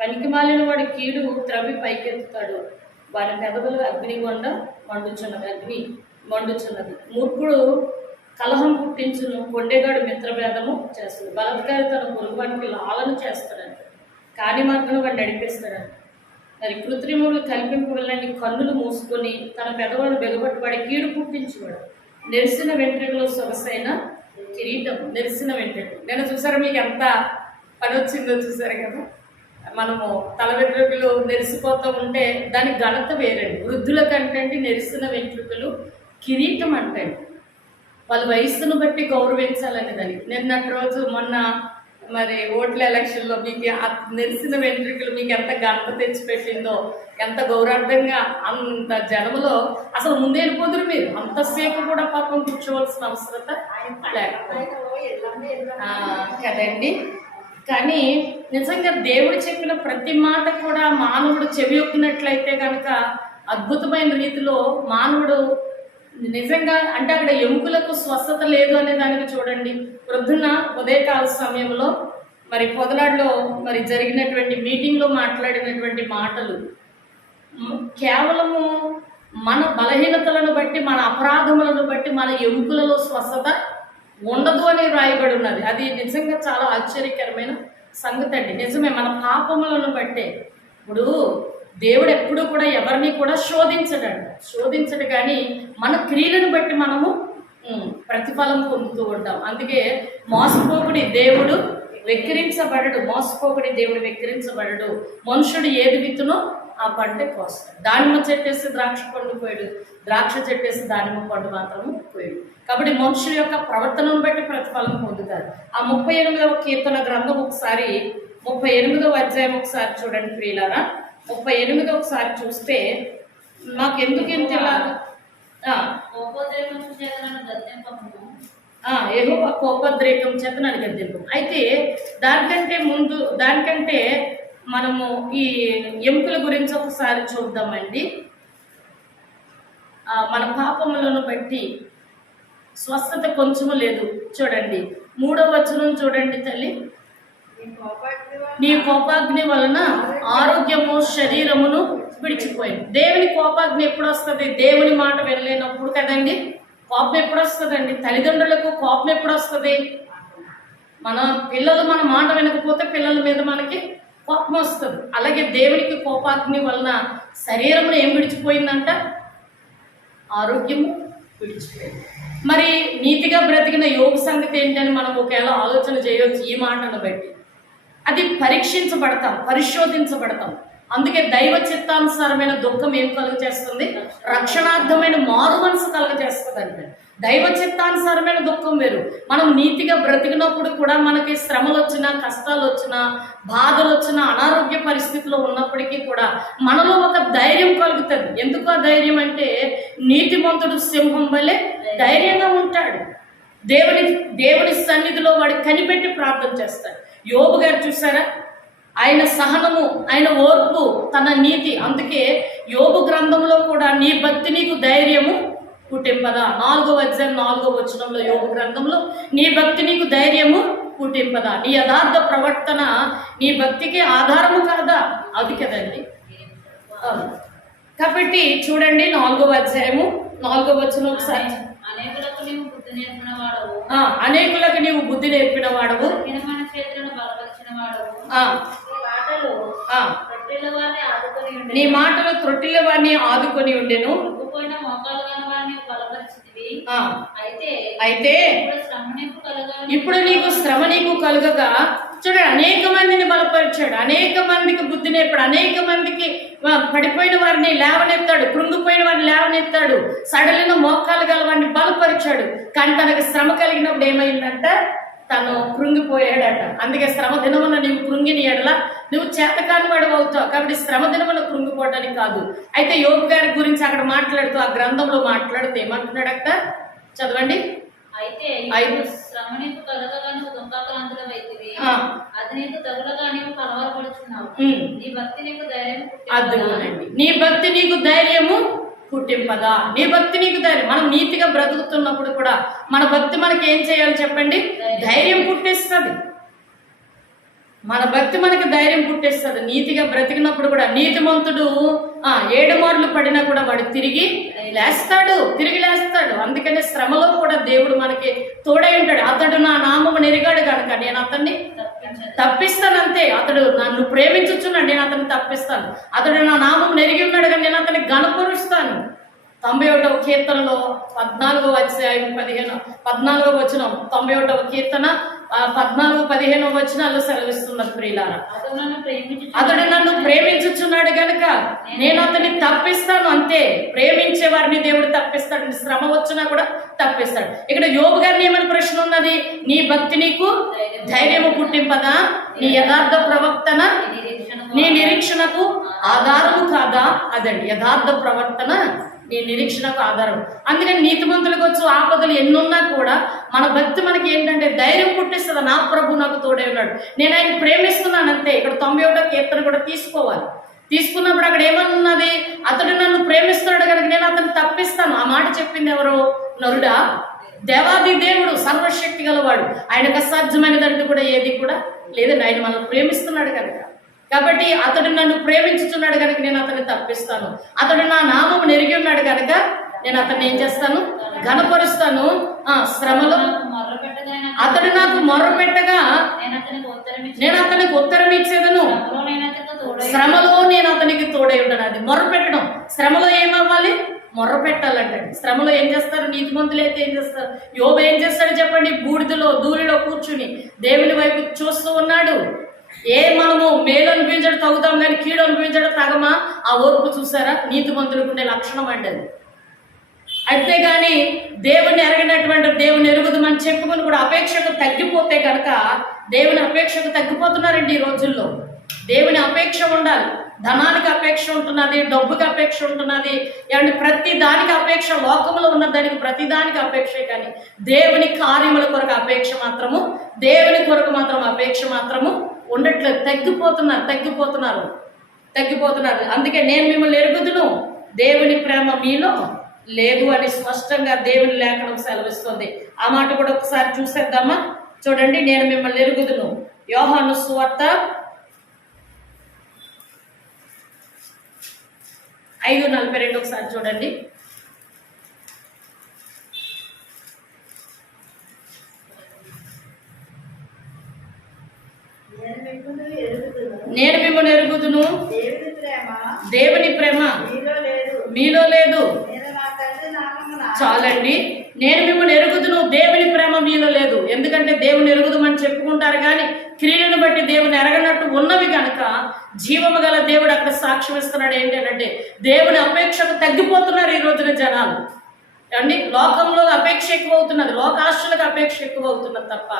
పనికిమాలిన వాడి కీడు త్రవ్వి పైకెత్తుతాడు, వారి పెదవులు అగ్నిగొండ మండుచున్నది. మూర్ఖుడు కలహం పుట్టించును, కొండెగాడు మిత్రభేదము చేస్తుంది. బలత్కారి తన పొరుగువానికి లాలన చేస్తాడని, కాని మార్గం వాడు నడిపిస్తాడని. మరి కృత్రిములు కల్పింపగలని కన్నులు మూసుకొని తన పెదవులను బెగబట్టువాడి కీడు పుట్టించువాడు. నెరిసిన వెంట్రుకలు సొగసైన కిరీటం. నెరిసిన వెంట్రుకలు నేను చూసారా, మీకు ఎంత పని వచ్చిందో చూసారు కదా. మనము తల వెంట్రుకలు నెరిసిపోతూ ఉంటే దాని ఘనత వేరండి. వృద్ధుల కంటే నెరిసిన వెంట్రుకలు కిరీటం అంటండి. వాళ్ళ వయస్సును బట్టి గౌరవించాలని దానికి. నిన్నటి రోజు మొన్న మరి ఓట్ల ఎలక్షన్లో మీకు నెరిసిన వెంట్రుకలు మీకు ఎంత ఘనత తెచ్చిపెట్టిందో, ఎంత గౌరవార్థంగా అంత జనంలో అసలు ముందే వెళ్ళిపోదురు మీరు. అంతసేపు కూడా పాపం కూర్చోవలసిన అవసరత కదండి. కానీ నిజంగా దేవుడు చెప్పిన ప్రతి మాట కూడా మానవుడు చెవి యొక్కినట్లయితే కనుక అద్భుతమైన రీతిలో మానవుడు నిజంగా అంటే అక్కడ ఎముకలకు స్వస్థత లేదు అనే దానికి చూడండి. ప్రొద్దున ఉదయకాల సమయంలో మరి పొదలాడులో మరి జరిగినటువంటి మీటింగ్లో మాట్లాడినటువంటి మాటలు కేవలము మన బలహీనతలను బట్టి, మన అపరాధములను బట్టి మన ఎముకలలో స్వస్థత ఉండదు అని రాయబడి ఉన్నది. అది నిజంగా చాలా ఆశ్చర్యకరమైన సంగతి అండి. నిజమే, మన పాపములను బట్టే. ఇప్పుడు దేవుడు ఎప్పుడు కూడా ఎవరిని కూడా శోధించడు, కానీ మన క్రియలను బట్టి మనము ప్రతిఫలం పొందుతూ ఉంటాం. అందుకే మోసపోకుడి దేవుడు వెక్కిరించబడడు. మనుషుడు ఏది విత్తునో ఆ పంటే కోస్తాడు. దానిమ్మ చెట్టేసి ద్రాక్ష పండు పోయాడు, ద్రాక్ష చెట్టేసి దానిమ్మ పండు మాత్రము పోయాడు. కాబట్టి మనుషుల యొక్క ప్రవర్తనను బట్టి ప్రతిఫలం పొందుతారు. ఆ 38వ కీర్తన గ్రంథం ఒకసారి 38వ అధ్యాయం ఒకసారి చూడండి ప్రియులారా. 38 ఒకసారి చూస్తే మాకెందుకు ఇంత ఇలా యెహోవా కోపోద్రేకం చేత నన్ను గద్దింపు. అయితే దానికంటే మనము ఈ ఎముకల గురించి ఒకసారి చూద్దామండి. మన పాపములను బట్టి స్వస్థత కొంచెము లేదు. చూడండి 3వ వచనం చూడండి. తల్లి, నీ కోపాగ్ని వలన ఆరోగ్యము శరీరమును విడిచిపోయింది. దేవుని కోపాగ్ని ఎప్పుడు వస్తుంది? దేవుని మాట వినలేనప్పుడు కదండి. కోపం ఎప్పుడు వస్తుందండి? తల్లిదండ్రులకు కోపం ఎప్పుడు వస్తుంది? మన పిల్లలు మన మాట వినకపోతే పిల్లల మీద మనకి కోపం వస్తుంది. అలాగే దేవునికి కోపాగ్ని వలన శరీరమును ఏం విడిచిపోయిందంట? ఆరోగ్యము విడిచిపోయింది. మరి నీతిగా బ్రతికిన యోగ సంగతి ఏంటని మనం ఒకవేళ ఆలోచన చేయవచ్చు. ఈ మాటను బట్టి అది పరిశోధించబడతాం. అందుకే దైవ చిత్తానుసారమైన దుఃఖం ఏం కలుగజేస్తుంది? రక్షణార్థమైన మారు మనసు కలుగజేస్తుంది. అంటే దైవ చిత్తానుసారమైన దుఃఖం వేరు. మనం నీతిగా బ్రతికినప్పుడు కూడా మనకి శ్రమలు వచ్చినా, కష్టాలు వచ్చినా, బాధలు వచ్చినా, అనారోగ్య పరిస్థితిలో ఉన్నప్పటికీ కూడా మనలో ఒక ధైర్యం కలుగుతుంది. ఎందుకు ఆ ధైర్యం అంటే నీతిమంతుడు సింహం వలె ధైర్యంగా ఉంటాడు. దేవుని సన్నిధిలో వాడు కనిపెట్టి ప్రార్థన చేస్తాడు. యోబు గారు చూసారా, ఆయన సహనము, ఆయన ఓర్పు, తన నీతి. అందుకే యోబు గ్రంథంలో కూడా నీ భక్తి నీకు ధైర్యము పుట్టింపదా, 4వ అధ్యాయం 4వ వచనంలో యోబు గ్రంథంలో నీ భక్తి నీకు ధైర్యము పుట్టింపదా, నీ యథార్థ ప్రవర్తన నీ భక్తికి ఆధారము కాదా? అది కదండి. కాబట్టి చూడండి 4వ అధ్యాయము 4వ వచనం ఒకసారి. అనేకులకు నీవు బుద్ధి నేర్పిన వాడవు, నీ మాటలు త్రొట్టిల వారిని ఆదుకొని ఉండెను. అయితే ఇప్పుడు నీకు శ్రమ కలుగగా చూడండి, అనేక మందిని బలపరిచాడు, అనేక మందికి బుద్ధి నేర్పాడు, అనేక మందికి పడిపోయిన వారిని లేవనెత్తాడు, కృంగిపోయిన వారిని లేవనెత్తాడు, సడలిన మోకాలు గల వారిని బలపరిచాడు. కానీ తనకు శ్రమ కలిగినప్పుడు ఏమైందంట? తను కృంగిపోయాడట. అందుకే శ్రమ దినమున నీవు కృంగిని ఎడల నువ్వు చేతకాని వాడు అవుతావు. కాబట్టి శ్రమ దినమున కృంగిపోవడానికి కాదు. అయితే యోబు గారి గురించి అక్కడ మాట్లాడుతూ ఆ గ్రంథంలో మాట్లాడుతూ ఏమంటున్నాడట? చదవండి. నీ భక్తి నీకు ధైర్యము పుట్టింపదా, నీ భక్తి నీకు ధైర్యం. మనం నీతిగా బ్రతుకుతున్నప్పుడు కూడా మన భక్తి మనకి ఏం చేయాలి చెప్పండి? ధైర్యం పుట్టిస్తుంది. మన భక్తి మనకి ధైర్యం పుట్టేస్తుంది. నీతిగా బ్రతికినప్పుడు కూడా నీతిమంతుడు 7 మార్లు పడినా కూడా వాడు తిరిగి లేస్తాడు. అందుకనే శ్రమలో కూడా దేవుడు మనకి తోడై ఉంటాడు. అతడు నా నామము నెరిగాడు కనుక నేను అతన్ని తప్పిస్తాను. అంతే, అతడు నన్ను ప్రేమించుచున్నాడు, నేను అతన్ని తప్పిస్తాను. అతడు నా నామం నెరిగి ఉన్నాడు కానీ నేను అతన్ని గణపరుస్తాను. 91వ కీర్తనలో 14వ అధ్యాయం 14వ వచనం, 91వ కీర్తన 14-15 వచనాల్లో సెలవిస్తున్నారు ప్రియులారా. అతడు నన్ను ప్రేమించుచున్నాడు గనుక నేను అతన్ని తప్పిస్తాను. అంతే, ప్రేమించే వారిని దేవుడు తప్పిస్తాడు. శ్రమ వచ్చినా కూడా తప్పిస్తాడు. ఇక్కడ యోబు గారిని ఏమని ప్రశ్న ఉన్నది? నీ భక్తి నీకు ధైర్యము పుట్టింపదా? నీ యథార్థ ప్రవర్తన నీ నిరీక్షణకు ఆధారము కాదా? అదండి, యథార్థ ప్రవర్తన నీ నిరీక్షణకు ఆధారం. అందుకని నీతిమంతులకు వచ్చు ఆపదలు ఎన్నున్నా కూడా మన భక్తి మనకి ఏంటంటే ధైర్యం పుట్టిస్తుంది. నా ప్రభు నాకు తోడే ఉన్నాడు, నేను ఆయన ప్రేమిస్తున్నాను. అంతే. ఇక్కడ 91వ కీర్తన కూడా తీసుకోవాలి. తీసుకున్నప్పుడు అక్కడ ఏమన్నది? అతడు నన్ను ప్రేమిస్తున్నాడు కనుక నేను అతను తప్పిస్తాను. ఆ మాట చెప్పింది ఎవరు? నరుడా? దేవాది దేవుడు, సర్వశక్తి గలవాడు. ఆయనకు అసాధ్యమైనదంటూ కూడా ఏది కూడా లేదండి. ఆయన మనల్ని ప్రేమిస్తున్నాడు కనుక. కాబట్టి అతడు నన్ను ప్రేమించుచున్నాడు కనుక నేను అతన్ని తప్పిస్తాను. అతడు నా నామము నెరిగి ఉన్నాడు కనుక నేను అతన్ని ఏం చేస్తాను? ఘనపరుస్తాను. శ్రమలో అతడు నాకు మొర్ర పెట్టగా నేను అతనికి ఉత్తరం ఇచ్చేదను. శ్రమలో నేను అతనికి తోడై ఉంటాను. అది మొర్ర పెట్టడం. శ్రమలో ఏమవ్వాలి? మొర్ర పెట్టాలంటే. శ్రమలో ఏం చేస్తారు? నీతిమంతులు అయితే ఏం చేస్తారు? యోబు ఏం చేస్తాడు చెప్పండి? బూడిదలో ధూళిలో కూర్చుని దేవుని వైపు చూస్తూ ఉన్నాడు. మనము మేలు అనిపించడం తగ్గుతాం కానీ కీడు అనిపించడం తగమా? ఆ ఓర్పు చూసారా? నీతిమంతులకు ఉండే లక్షణం అండి అది. అయితే కానీ దేవుని ఎరగినటువంటి దేవుని ఎరుగుదమని చెప్పుకొని కూడా అపేక్షకు తగ్గిపోతే కనుక దేవుని అపేక్షకు తగ్గిపోతున్నారండి ఈ రోజుల్లో. దేవుని అపేక్ష ఉండాలి. ధనానికి అపేక్ష ఉంటున్నది, డబ్బుకి అపేక్ష ఉంటున్నది, ఏమంటే ప్రతి దానికి అపేక్ష. లోకంలో ఉన్న దానికి ప్రతి దానికి అపేక్షే కానీ దేవుని కార్యముల కొరకు అపేక్ష మాత్రము, దేవుని కొరకు మాత్రం అపేక్ష మాత్రము ఉండట్లేదు. తగ్గిపోతున్నారు. అందుకే నేను మిమ్మల్ని ఎరుగుదును, దేవుని ప్రేమ మీలో లేదు అని స్పష్టంగా దేవుని లేఖనం సెలవిస్తుంది. ఆ మాట కూడా ఒకసారి చూసేద్దామా? చూడండి, నేను మిమ్మల్ని ఎరుగుదును. యోహాను సువార్త 5:42 ఒకసారి చూడండి. నేను మిమ్మల్ని ఎరుగుదును, దేవుని ప్రేమ మీలో లేదు. చాలండి, నేను మిమ్మల్ని ఎరుగుదును, దేవుని ప్రేమ మీలో లేదు. ఎందుకంటే దేవుని ఎరుగుదమని చెప్పుకుంటారు కానీ క్రియలను బట్టి దేవుని ఎరగనట్టు ఉన్నవి కనుక జీవము గల దేవుడు అక్కడ సాక్ష్యం ఇస్తున్నాడు. ఏంటంటే దేవుని అపేక్షకు తగ్గిపోతున్నారు ఈ రోజున జనాలు. అండి, లోకంలో అపేక్ష ఎక్కువ అవుతున్నది, లోకాశలకు అపేక్ష ఎక్కువ అవుతున్నది తప్ప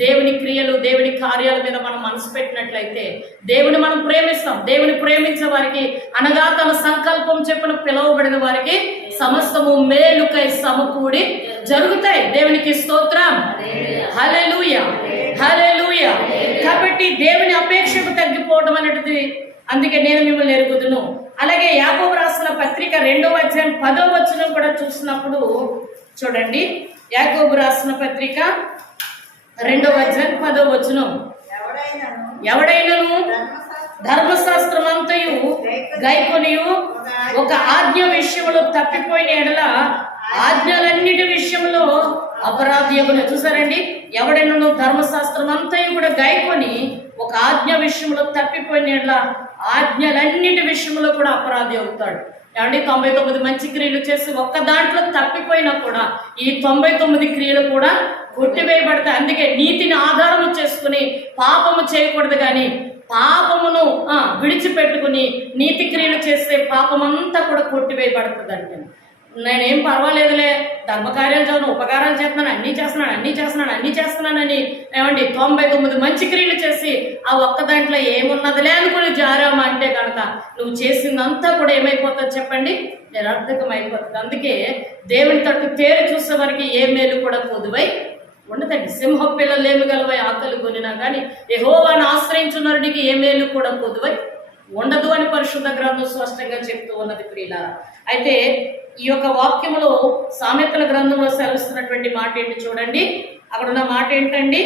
దేవుని క్రియలు దేవుని కార్యాల మీద మనం మనసు పెట్టినట్లయితే దేవుని మనం ప్రేమిస్తాం. దేవుని ప్రేమించే వారికి అనగా తన సంకల్పం చెప్పిన పిలువబడిన వారికి సమస్తము మేలుకై సమకూడి జరుగుతాయి. దేవునికి స్తోత్రం. హల్లెలూయా, హల్లెలూయా. కాబట్టి దేవుని అపేక్షకు తగ్గిపోవడం అనేది, అందుకే నేను మిమ్మల్ని ఎరుగుదును. అలాగే యాకోబు రాసిన పత్రిక 2వ అధ్యాయం 10వ వచనం కూడా చూసినప్పుడు చూడండి. యాకోబు రాసిన పత్రిక 2వ అధ్యాయం 10వ వచనం, ఎవడైనను ధర్మశాస్త్రం అంతయు గైకొనియు ఒక ఆజ్ఞ విషయంలో తప్పిపోయిన ఎడల ఆజ్ఞలన్నిటి విషయంలో అపరాధి. చూసారండి, ఎవడైనా ధర్మశాస్త్రం అంతయు కూడా గైకొని ఒక ఆజ్ఞ విషయంలో తప్పిపోయిన ఎడల ఆజ్ఞలన్నిటి విషయంలో కూడా అపరాధి అవుతాడు. ఏమండి, 99 మంచి క్రియలు చేసి ఒక్క దాంట్లో తప్పిపోయినా కూడా ఈ 99 క్రియలు కూడా కొట్టివేయబడతాయి. అందుకే నీతిని ఆధారము చేసుకుని పాపము చేయకూడదు, కానీ పాపమును విడిచిపెట్టుకుని నీతి క్రియలు చేస్తే పాపమంతా కూడా కొట్టివేయబడుతుంది. అంటే నేనేం పర్వాలేదులే, ధర్మకార్యాలు చదువు, ఉపకారాలు చేస్తున్నాను, అన్నీ చేస్తున్నానని ఏమండి 99 మంచి క్రియలు చేసి ఆ ఒక్క దాంట్లో ఏమున్నదిలే అనుకుని జారామా అంటే కనుక నువ్వు చేసిందంతా కూడా ఏమైపోతుంది చెప్పండి? నిరర్థకం అయిపోతుంది. అందుకే దేవుని తట్టు తేరు చూసే వరకు ఏ మేలు కూడా పొదువై ఉండదండి. సింహ పిల్లలు ఏమి గలవై ఆకలి కొనినా కానీ యెహోవాను ఆశ్రయించున్నరుడికి ఏ మేలు కూడా పొదువై ఉండదు అని పరిశుద్ధ గ్రంథం స్పష్టంగా చెప్తూ ఉన్నది ప్రియులారా. అయితే ఈ యొక్క వాక్యములో సామెతల గ్రంథంలో సెలవిస్తున్నటువంటి మాట ఏంటి చూడండి. అక్కడ ఉన్న మాట ఏంటండి?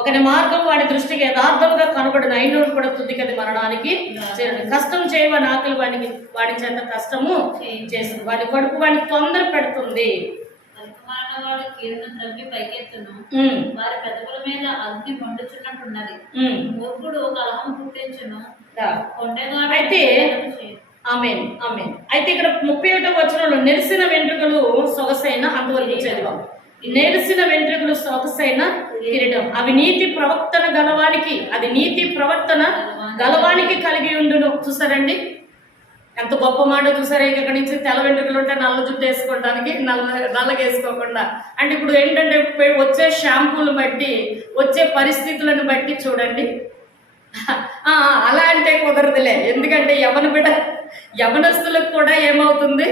ఒకని మార్గం వాడి దృష్టికి యథార్థంగా కనబడిన అయినోడు కూడా తుదికది మరణానికి చేరును. కష్టం చేయవని ఆకలి వాడి చేత కష్టము చేస్తుంది, వాడి కడుపు వాడిని తొందర పెడుతుంది. వాడు కీడును త్రవ్వి పైకెత్తును, వారి పెదవుల మీద అగ్ని మండుచున్నట్టున్నది. మూర్ఖుడు కలహం పుట్టించును, అయితే ఆమేన్ ఆమేన్. అయితే ఇక్కడ 31వ వచనంలో నెరిసిన వెంట్రుకలు సొగసైన, అంతవరకు చదివాం. నెరిసిన వెంట్రుకలు సొగసైన కిరీటం, అవి నీతి ప్రవర్తన గలవానికి, అది నీతి ప్రవర్తన గలవానికి కలిగి ఉండును. చూసారండి ఎంత గొప్ప మాట చూసారా? ఇక్కడ నుంచి తెల్ల వెంట్రుకలు ఉంటే నల్ల జుట్టు వేసుకోవడానికి, నల్లగా వేసుకోకుండా. అంటే ఇప్పుడు ఏంటంటే వచ్చే షాంపూలు బట్టి, వచ్చే పరిస్థితులను బట్టి చూడండి. అలా అంటే కుదరదులే, ఎందుకంటే యవనస్తులకు కూడా ఏమవుతుంది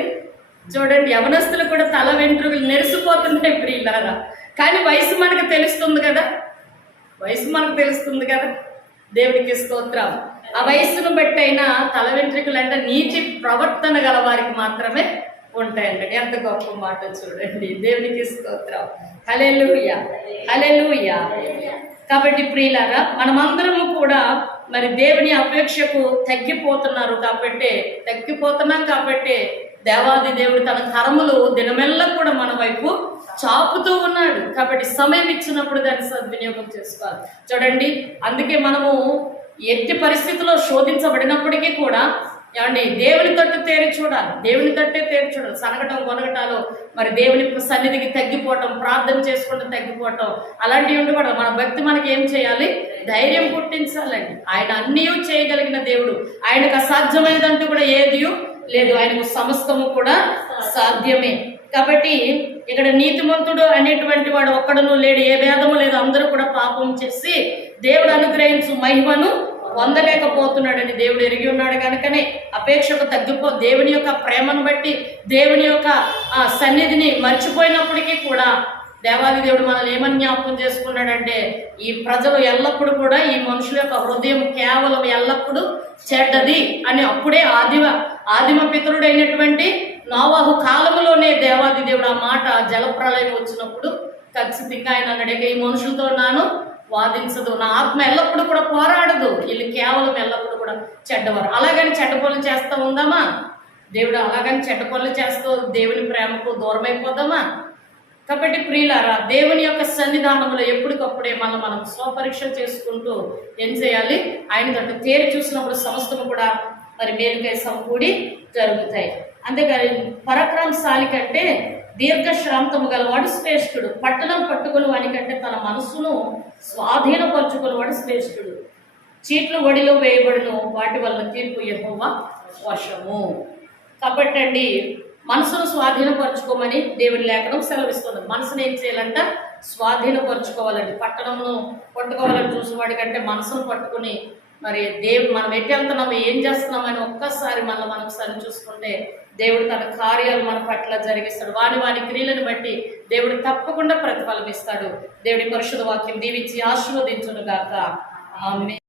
చూడండి, యవనస్తులకు కూడా తల వెంట్రుకలు నెరిసిపోతున్నాయి ప్రియులారా. కానీ వయసు మనకు తెలుస్తుంది కదా, వయసు మనకు తెలుస్తుంది కదా. దేవుడికి స్తోత్రం. ఆ వయస్సును బట్టి అయినా తల వెంట్రుకలు అంటే నీతి ప్రవర్తన గల వారికి మాత్రమే ఉంటాయండి. ఎంత గొప్ప మాట చూడండి. దేవునికి స్తోత్రం. హల్లెలూయా హల్లెలూయా. కాబట్టి ప్రియులారా, మనమందరము కూడా మరి దేవుని అపేక్షకు తగ్గిపోతున్నాం కాబట్టి దేవాది దేవుడు తన కరములు దినమెల్లా కూడా మన వైపు చాపుతూ ఉన్నాడు. కాబట్టి సమయం ఇచ్చినప్పుడు దాన్ని సద్వినియోగం చేసుకోవాలి. చూడండి, అందుకే మనము ఎట్టి పరిస్థితుల్లో శోధించబడినప్పటికీ కూడా ఏమండి దేవుని తట్టు తేరి చూడాలి, దేవుని తట్టే తేరి చూడాలి. సనగటం కొనగటాలు, మరి దేవుని సన్నిధికి తగ్గిపోవటం, ప్రార్థన చేసుకోవడం తగ్గిపోవటం అలాంటివి ఉండకూడదు. మన భక్తి మనకి ఏం చేయాలి? ధైర్యం పుట్టించాలండి. ఆయన అన్నీ చేయగలిగిన దేవుడు, ఆయనకు అసాధ్యమైనదంటూ కూడా ఏది లేదు, ఆయనకు సమస్తము కూడా సాధ్యమే. కాబట్టి ఇక్కడ నీతిమంతుడు అనేటువంటి వాడు ఒక్కడును లేడు, ఏ భేదము లేదు, అందరూ కూడా పాపం చేసి దేవుడు అనుగ్రహించు మహిమను పొందలేకపోతున్నాడని దేవుడు ఎరిగి ఉన్నాడు. కనుకనే అపేక్షకు దేవుని యొక్క ప్రేమను బట్టి, దేవుని యొక్క సన్నిధిని మర్చిపోయినప్పటికీ కూడా దేవాది దేవుడు మనల్ని ఏమని జ్ఞాపకం చేసుకున్నాడంటే, ఈ ప్రజలు ఎల్లప్పుడూ కూడా, ఈ మనుషుల యొక్క హృదయం కేవలం ఎల్లప్పుడూ చెడ్డది అని అప్పుడే ఆదిమ పితరుడైనటువంటి నోవాహు కాలములోనే దేవాది దేవుడు ఆ మాట జలప్రలయం వచ్చినప్పుడు ఖచ్చితంగా ఆయన అన్నాడు, ఈ మనుషులతో నాను వాదించదు, నా ఆత్మ ఎల్లప్పుడూ కూడా పోరాడదు, వీళ్ళు కేవలం ఎల్లప్పుడూ కూడా చెడ్డవారు. అలాగని చెడ్డ పనులు చేస్తూ ఉందామా? దేవుడు అలాగని చెడ్డ పనులు చేస్తూ దేవుని ప్రేమకు దూరం అయిపోదామా? కాబట్టి ప్రియులారా, దేవుని యొక్క సన్నిధానంలో ఎప్పటికప్పుడే మనం స్వపరీక్ష చేసుకుంటూ ఏం చేయాలి? ఆయన తట్టు తేరి చూసినప్పుడు సమస్తము కూడా మరి మేలుకై సమకూడి జరుగుతాయి. అంతేకాని పరాక్రమశాలి కంటే దీర్ఘశాంతము గలవాడు శ్రేష్ఠుడు, పట్టణం పట్టుకుని వానికంటే తన మనస్సును స్వాధీనపరుచుకునేవాడు శ్రేష్ఠుడు. చీట్లు ఒడిలో వేయబడును, వాటి వల్ల తీర్పు యెహోవా వశము. కాబట్టి అండి, మనసును స్వాధీనపరచుకోమని దేవుని లేఖనం సెలవిస్తుంది. మనసును ఏం చేయాలంట? స్వాధీనపరచుకోవాలండి. పట్టణంను పట్టుకోవాలని చూసేవాడి కంటే మనసును పట్టుకుని మరి మనం ఎట్టి వెళ్తున్నాము, ఏం చేస్తున్నామని ఒక్కసారి మనం సరి చూసుకుంటే దేవుడు తన కార్యాలు మన పట్ల జరిగిస్తాడు. వాని క్రియలను బట్టి దేవుడు తప్పకుండా ప్రతిఫలం ఇస్తాడు. దేవుడి పరిశుద్ధ వాక్యం దీవించి ఆశీర్వదించును గాక. ఆమేన్.